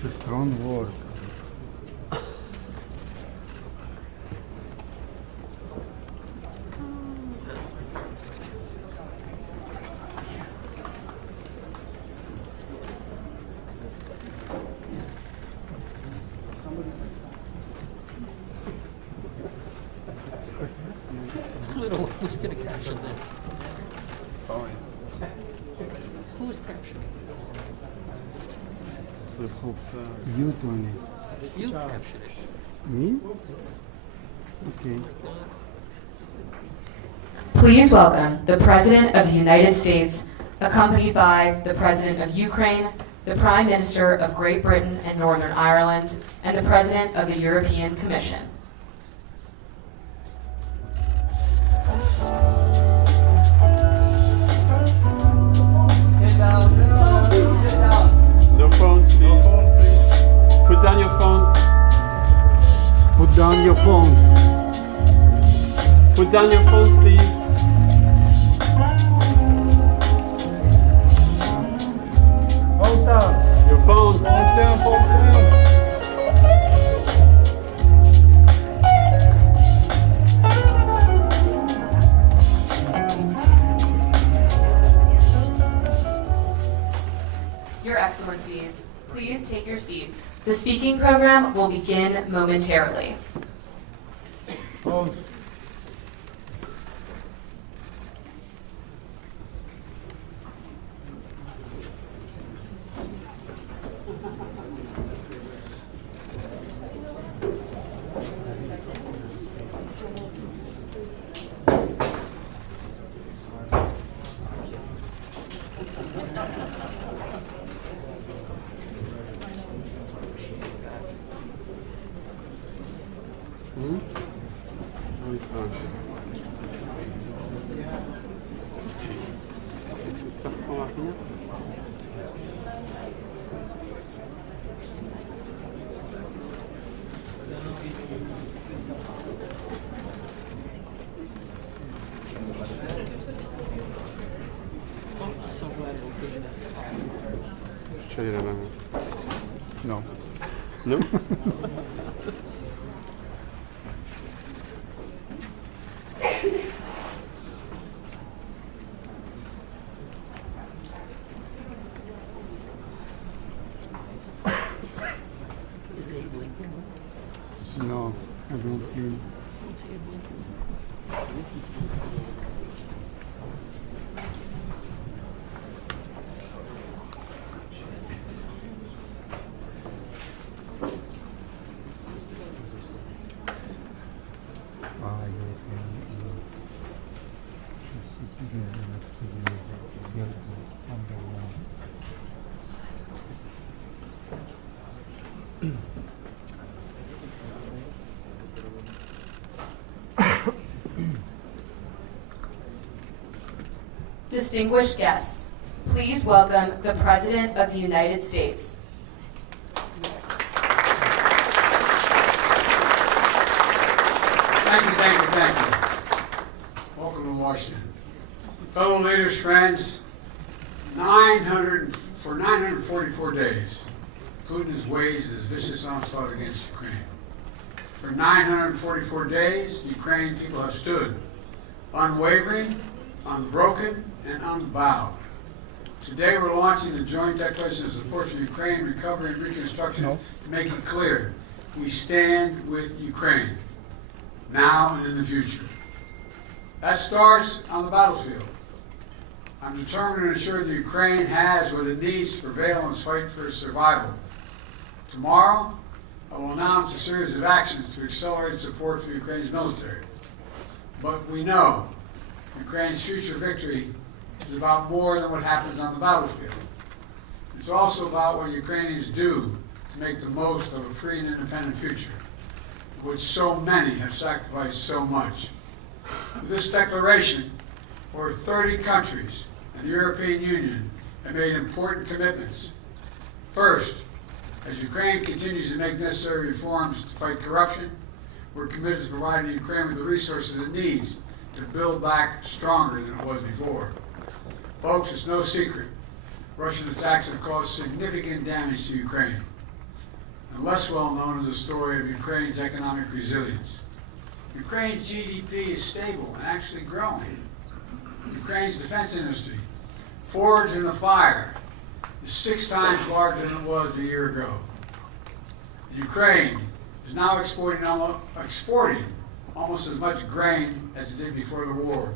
It's a strong word. Who's going to capture this? Who's capturing it? You, Tony. You captured it. Me? Okay. Please welcome the President of the United States, accompanied by the President of Ukraine, the Prime Minister of Great Britain and Northern Ireland, and the President of the European Commission. No phones, please. Put down your phones. Put down your phone. Put down your phones, please. Hold down. Your phones. Hold down, hold down. Your Excellencies, please take your seats. The speaking program will begin momentarily. Hold. Show you the memo. No. No? No, I don't see. Distinguished guests, please welcome the President of the United States. Thank you. Welcome to Washington. Fellow leaders, friends, for 944 days, Putin has waged his vicious onslaught against Ukraine. For 944 days, Ukrainian people have stood unwavering, unbroken, and unbowed. Today we're launching a joint declaration of support for Ukraine, recovery, and reconstruction to make it clear we stand with Ukraine, now and in the future. That starts on the battlefield. I'm determined to ensure that Ukraine has what it needs to prevail in its fight for its survival. Tomorrow, I will announce a series of actions to accelerate support for Ukraine's military. But we know Ukraine's future victory is about more than what happens on the battlefield. It's also about what Ukrainians do to make the most of a free and independent future, for which so many have sacrificed so much. With this declaration, over 30 countries and the European Union have made important commitments. First, as Ukraine continues to make necessary reforms to fight corruption, we're committed to providing Ukraine with the resources it needs to build back stronger than it was before. Folks, it's no secret, Russian attacks have caused significant damage to Ukraine. and less well known is the story of Ukraine's economic resilience. Ukraine's GDP is stable and actually growing. Ukraine's defense industry, forged in the fire, is 6 times larger than it was a year ago. Ukraine is now exporting almost as much grain as it did before the war,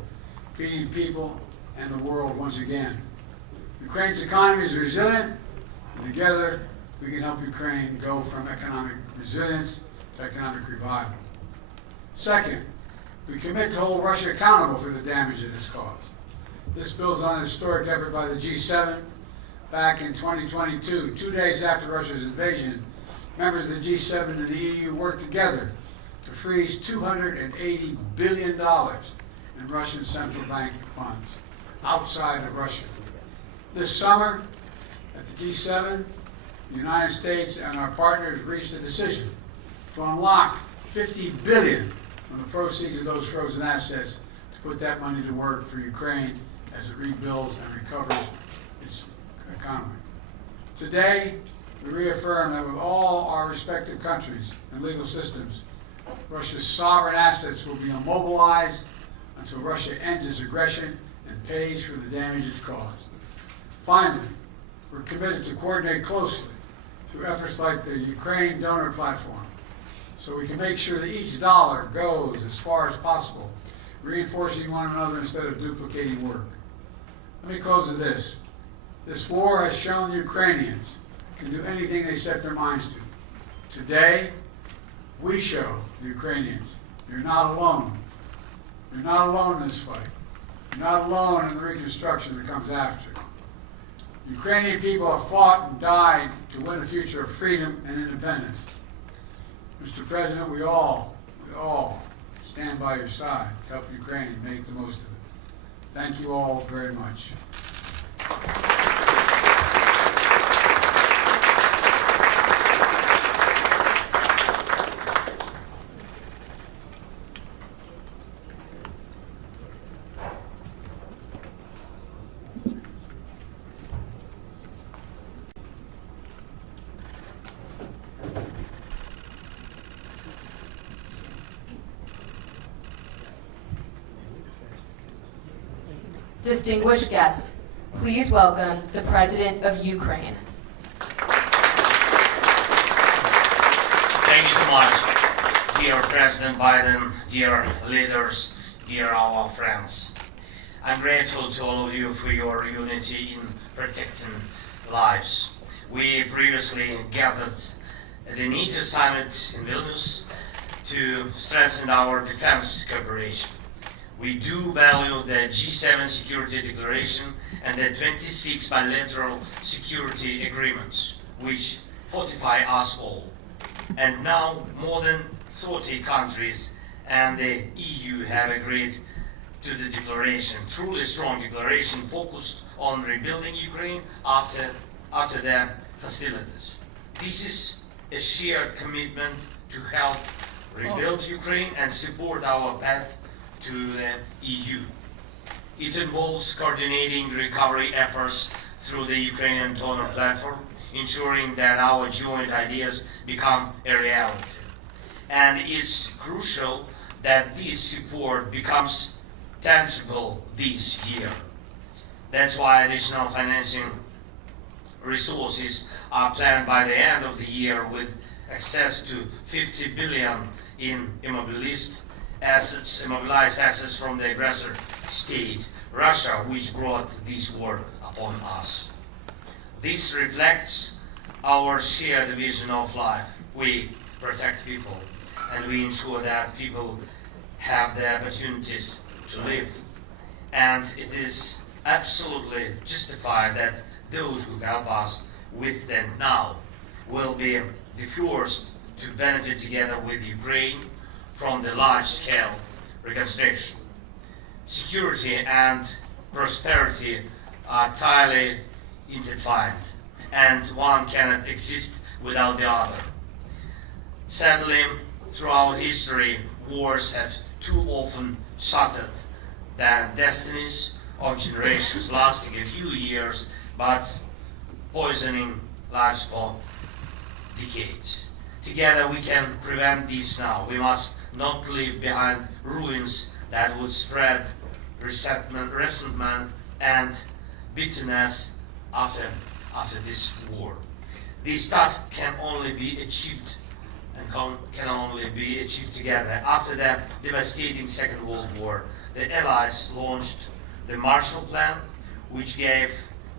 feeding people and the world once again. Ukraine's economy is resilient, and together we can help Ukraine go from economic resilience to economic revival. Second, we commit to hold Russia accountable for the damage it has caused. This builds on a historic effort by the G7. Back in 2022, 2 days after Russia's invasion, members of the G7 and the EU worked together to freeze $280 billion in Russian central bank funds outside of Russia. This summer, at the G7, the United States and our partners reached a decision to unlock $50 billion from the proceeds of those frozen assets to put that money to work for Ukraine as it rebuilds and recovers its economy. Today, we reaffirm that with all our respective countries and legal systems, Russia's sovereign assets will be immobilized until Russia ends its aggression and pays for the damage it's caused. Finally, we're committed to coordinate closely through efforts like the Ukraine Donor Platform, so we can make sure that each dollar goes as far as possible, reinforcing one another instead of duplicating work. Let me close with this. This war has shown the Ukrainians can do anything they set their minds to. Today, we show the Ukrainians you're not alone. You're not alone in this fight. You're not alone in the reconstruction that comes after. Ukrainian people have fought and died to win a future of freedom and independence. Mr. President, we all stand by your side to help Ukraine make the most of it. Thank you all very much. Distinguished guests, please welcome the President of Ukraine. Thank you so much, dear President Biden, dear leaders, dear our friends. I'm grateful to all of you for your unity in protecting lives. We previously gathered at the NATO summit in Vilnius to strengthen our defense cooperation. We do value the G7 Security Declaration and the 26 bilateral security agreements, which fortify us all. And now more than 30 countries and the EU have agreed to the declaration, truly strong declaration focused on rebuilding Ukraine after the hostilities. This is a shared commitment to help rebuild Ukraine and support our path to the EU. It involves coordinating recovery efforts through the Ukrainian Donor Platform, ensuring that our joint ideas become a reality. And it's crucial that this support becomes tangible this year. That's why additional financing resources are planned by the end of the year, with access to 50 billion in immobilized assets from the aggressor state, Russia, which brought this war upon us. This reflects our shared vision of life. We protect people, and we ensure that people have the opportunities to live. And it is absolutely justified that those who help us with them now will be the first to benefit together with Ukraine from the large-scale reconstruction. Security and prosperity are tightly intertwined, and one cannot exist without the other. Sadly, throughout history, wars have too often shattered the destinies of generations, lasting a few years, but poisoning lives for decades. Together we can prevent this now. We must not leave behind ruins that would spread resentment and bitterness after this war. This task can only be achieved and can only be achieved together. After the devastating Second World War, the Allies launched the Marshall Plan, which gave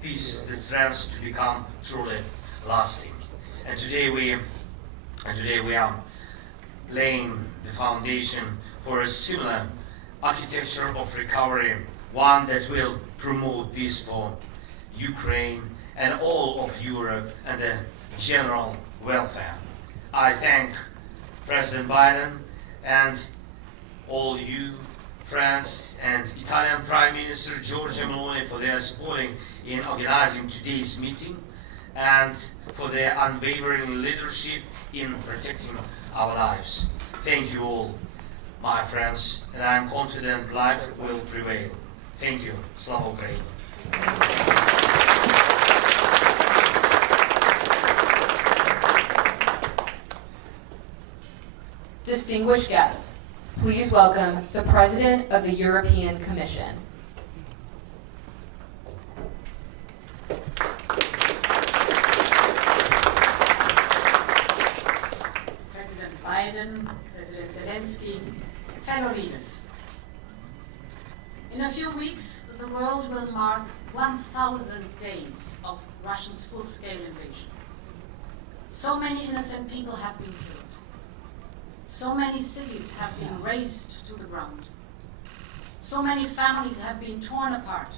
peace the strength to become truly lasting. And today we are laying the foundation for a similar architecture of recovery, one that will promote peace for Ukraine and all of Europe and the general welfare. I thank President Biden and all you friends and Italian Prime Minister Giorgia Meloni for their support in organizing today's meeting and for their unwavering leadership in protecting our lives. Thank you all, my friends, and I am confident life will prevail. Thank you. Slava Ukraini. Distinguished guests, please welcome the President of the European Commission. President Biden, President Zelensky, fellow leaders. In a few weeks, the world will mark 1,000 days of Russia's full-scale invasion. So many innocent people have been killed. So many cities have been razed to the ground. So many families have been torn apart.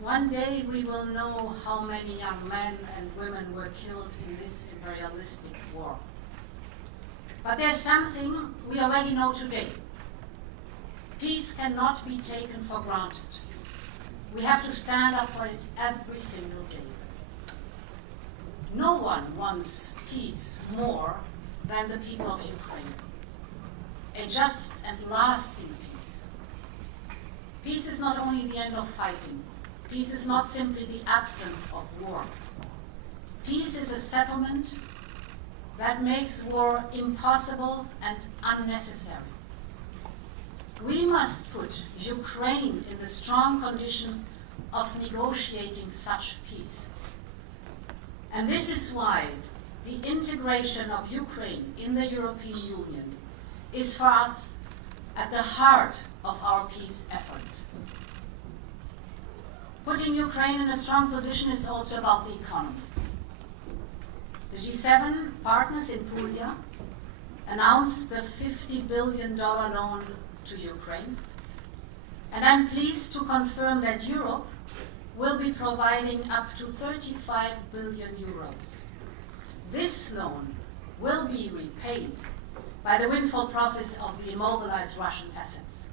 One day we will know how many young men and women were killed in this imperialistic war. But there's something we already know today. Peace cannot be taken for granted. We have to stand up for it every single day. No one wants peace more than the people of Ukraine. A just and lasting peace. Peace is not only the end of fighting. Peace is not simply the absence of war. Peace is a settlement that makes war impossible and unnecessary. We must put Ukraine in the strong condition of negotiating such peace. And this is why the integration of Ukraine in the European Union is for us at the heart of our peace efforts. Putting Ukraine in a strong position is also about the economy. The G7 partners in Puglia announced the $50 billion loan to Ukraine, and I'm pleased to confirm that Europe will be providing up to 35 billion euros. This loan will be repaid by the windfall profits of the immobilized Russian assets.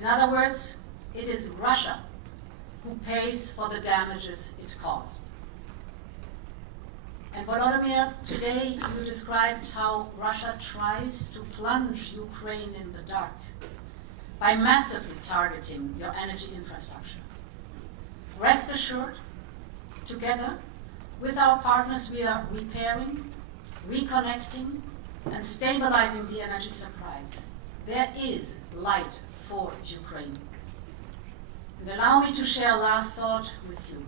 In other words, it is Russia who pays for the damages it caused. And Volodymyr, today you described how Russia tries to plunge Ukraine in the dark by massively targeting your energy infrastructure. Rest assured, together with our partners, we are repairing, reconnecting, and stabilizing the energy supplies. There is light for Ukraine. And allow me to share a last thought with you.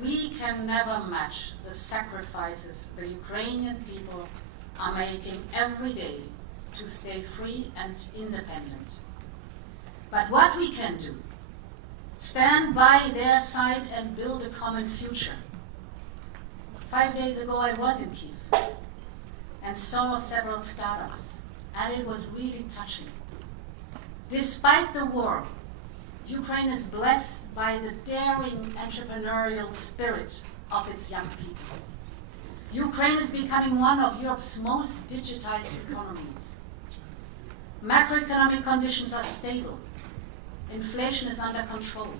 We can never match the sacrifices the Ukrainian people are making every day to stay free and independent. But what we can do, stand by their side and build a common future. 5 days ago I was in Kyiv and saw several startups, and it was really touching. Despite the war, Ukraine is blessed by the daring entrepreneurial spirit of its young people. Ukraine is becoming one of Europe's most digitized economies. Macroeconomic conditions are stable. Inflation is under control.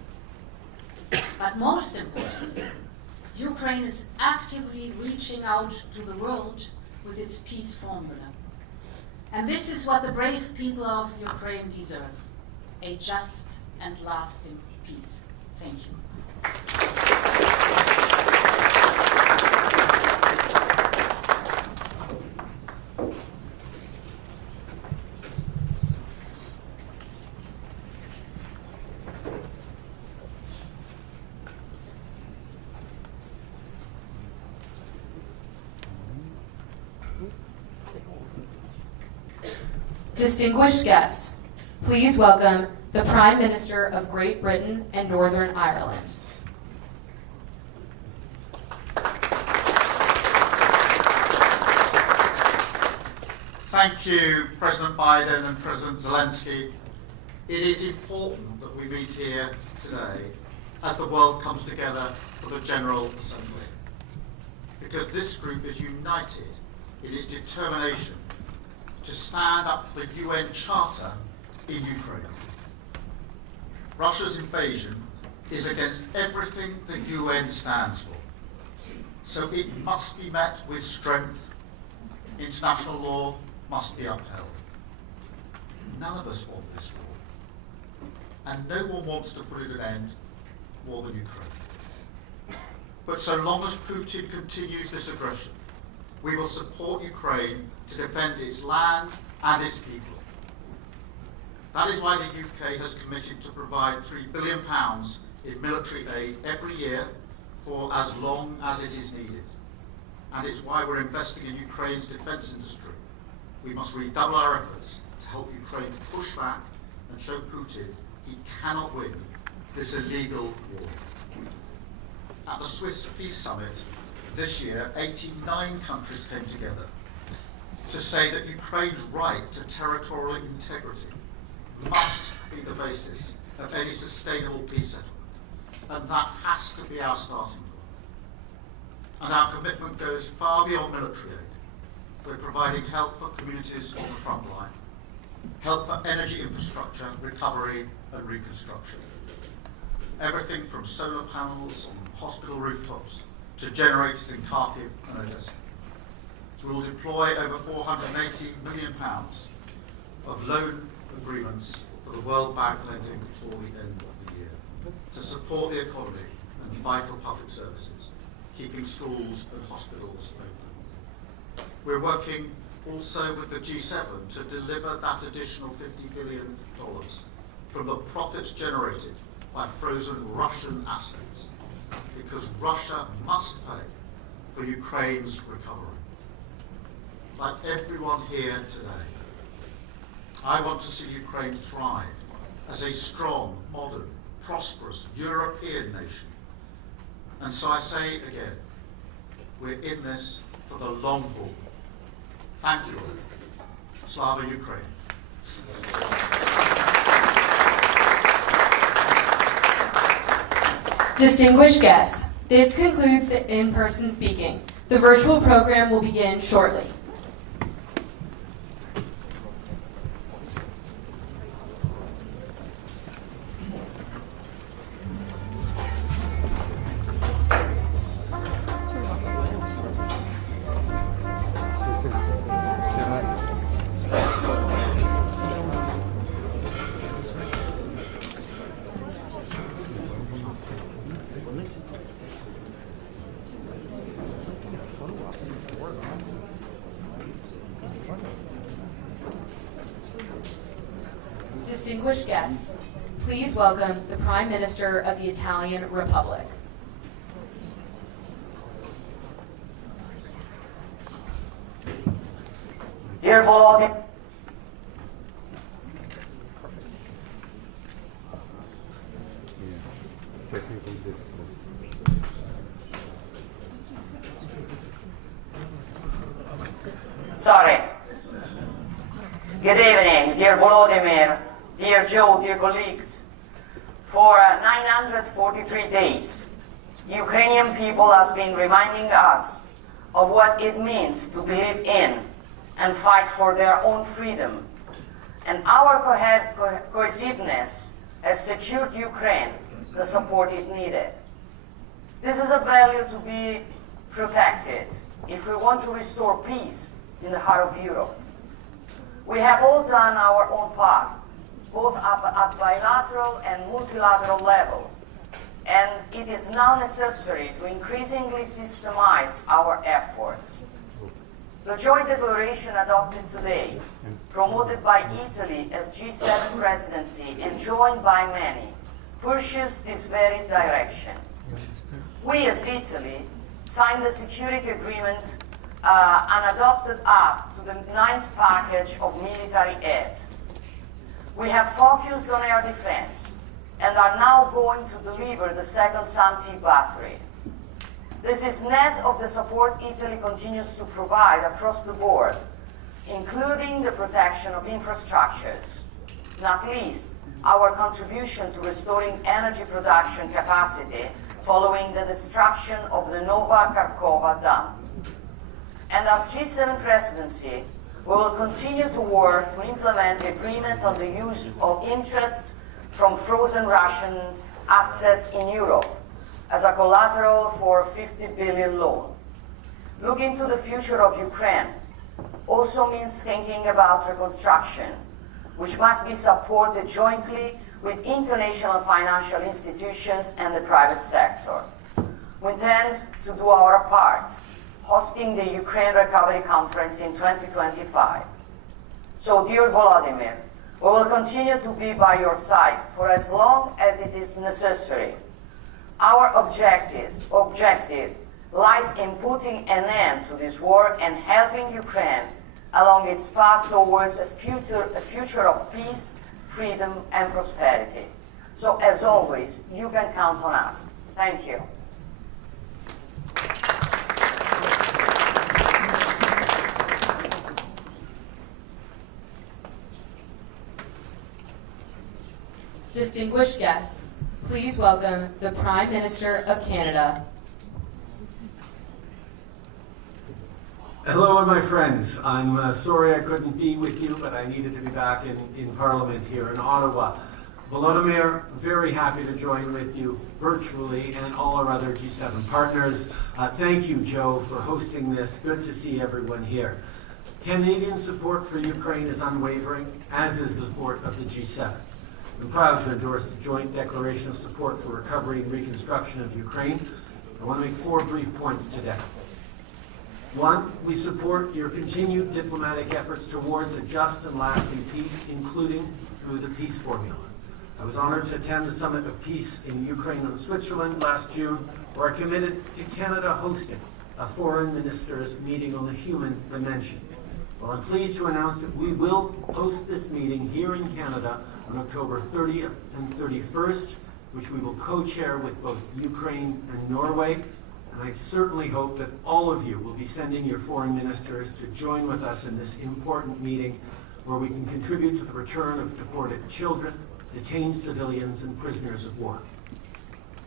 But most importantly, Ukraine is actively reaching out to the world with its peace formula. And this is what the brave people of Ukraine deserve: a just and lasting peace. Thank you. Distinguished guests, please welcome the Prime Minister of Great Britain and Northern Ireland. Thank you, President Biden and President Zelensky. It is important that we meet here today as the world comes together for the General Assembly, because this group is united in its determination to stand up for the UN Charter in Ukraine. Russia's invasion is against everything the UN stands for, so it must be met with strength. International law must be upheld. None of us want this war, and no one wants to put it an end more than Ukraine. But so long as Putin continues this aggression, we will support Ukraine to defend its land and its people. That is why the UK has committed to provide £3 billion in military aid every year for as long as it is needed. And it's why we're investing in Ukraine's defence industry. We must redouble our efforts to help Ukraine push back and show Putin he cannot win this illegal war. At the Swiss Peace Summit this year, 89 countries came together to say that Ukraine's right to territorial integrity must be the basis of any sustainable peace settlement, and that has to be our starting point. And our commitment goes far beyond military aid. We're providing help for communities on the front line, help for energy infrastructure, recovery and reconstruction. Everything from solar panels on hospital rooftops to generators in Kharkiv and Odessa. We will deploy over £480 million of loan agreements for the World Bank lending before the end of the year to support the economy and vital public services, keeping schools and hospitals open. We're working also with the G7 to deliver that additional $50 billion from the profits generated by frozen Russian assets, because Russia must pay for Ukraine's recovery. Like everyone here today, I want to see Ukraine thrive as a strong, modern, prosperous European nation. And so I say again, we're in this for the long haul. Thank you all. Slava Ukraine. Distinguished guests, this concludes the in-person speaking. The virtual program will begin shortly. Distinguished guests, please welcome the Prime Minister of the Italian Republic. Dear Volodymyr, sorry. Good evening, dear Volodymyr, dear Joe, dear colleagues. For 943 days, the Ukrainian people has been reminding us of what it means to believe in and fight for their own freedom. And our cohesiveness has secured Ukraine the support it needed. This is a value to be protected if we want to restore peace in the heart of Europe. We have all done our own part, both at bilateral and multilateral level, and it is now necessary to increasingly systemize our efforts. The joint declaration adopted today, promoted by Italy as G7 presidency and joined by many, pushes this very direction. We as Italy signed the security agreement and adopted up to the 9th package of military aid. We have focused on air defense and are now going to deliver the second SAM-T battery. This is net of the support Italy continues to provide across the board, including the protection of infrastructures, not least our contribution to restoring energy production capacity following the destruction of the Nova Kakhovka dam. And as G7 presidency, we will continue to work to implement the agreement on the use of interest from frozen Russian assets in Europe as a collateral for a 50 billion loan. Looking to the future of Ukraine also means thinking about reconstruction, which must be supported jointly with international financial institutions and the private sector. We intend to do our part, hosting the Ukraine Recovery Conference in 2025. So, dear Volodymyr, we will continue to be by your side for as long as it is necessary. Our objective lies in putting an end to this war and helping Ukraine along its path towards a future of peace, freedom, and prosperity. So, as always, you can count on us. Thank you. Distinguished guests, please welcome the Prime Minister of Canada. Hello, my friends. I'm sorry I couldn't be with you, but I needed to be back in Parliament here in Ottawa. Volodymyr, very happy to join with you virtually and all our other G7 partners. Thank you, Joe, for hosting this. Good to see everyone here. Canadian support for Ukraine is unwavering, as is the support of the G7. I'm proud to endorse the joint declaration of support for recovery and reconstruction of Ukraine. I want to make 4 brief points today. 1, we support your continued diplomatic efforts towards a just and lasting peace, including through the peace formula. I was honored to attend the Summit of Peace in Ukraine and Switzerland last June, where I committed to Canada hosting a foreign ministers meeting on the human dimension. Well, I'm pleased to announce that we will host this meeting here in Canada on October 30th and 31st, which we will co-chair with both Ukraine and Norway. And I certainly hope that all of you will be sending your foreign ministers to join with us in this important meeting where we can contribute to the return of deported children, detained civilians, and prisoners of war.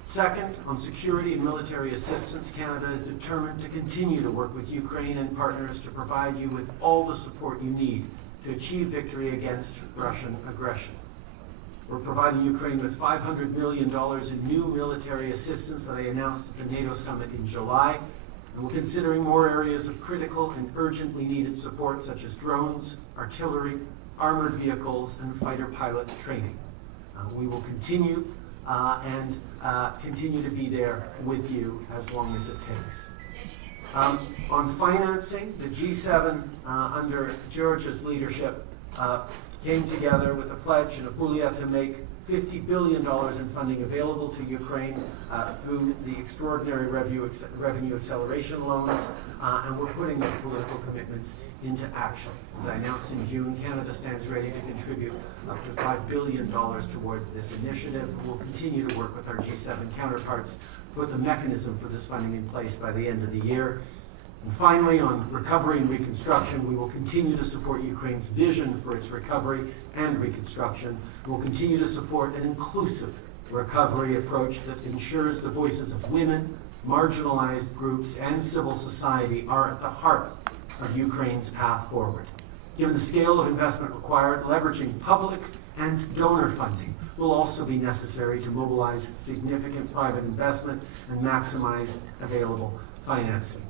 Second, on security and military assistance, Canada is determined to continue to work with Ukraine and partners to provide you with all the support you need to achieve victory against Russian aggression. We're providing Ukraine with $500 million in new military assistance that I announced at the NATO summit in July, and we're considering more areas of critical and urgently needed support such as drones, artillery, armored vehicles, and fighter pilot training. We will continue continue to be there with you as long as it takes. On financing, the G7 under Georgia's leadership came together with a pledge in Apulia to make $50 billion in funding available to Ukraine through the extraordinary revenue acceleration loans, and we're putting those political commitments into action. As I announced in June, Canada stands ready to contribute up to $5 billion towards this initiative. We'll continue to work with our G7 counterparts to put the mechanism for this funding in place by the end of the year. And finally, on recovery and reconstruction, we will continue to support Ukraine's vision for its recovery and reconstruction. We'll continue to support an inclusive recovery approach that ensures the voices of women, marginalized groups, and civil society are at the heart of Ukraine's path forward. Given the scale of investment required, leveraging public and donor funding will also be necessary to mobilize significant private investment and maximize available financing.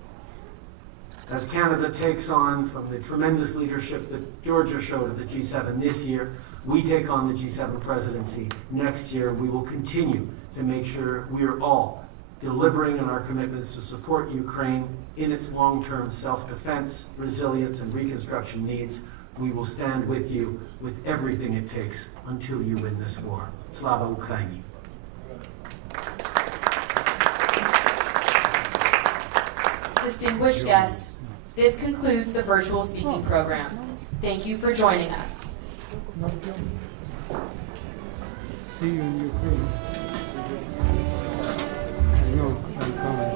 As Canada takes on from the tremendous leadership that Georgia showed at the G7 this year, we take on the G7 presidency next year. We will continue to make sure we are all delivering on our commitments to support Ukraine in its long-term self-defense, resilience, and reconstruction needs. We will stand with you with everything it takes until you win this war. Slava Ukraini. Distinguished guests, This concludes the virtual speaking program. Thank you for joining us. See you in Ukraine. I know, I'm coming.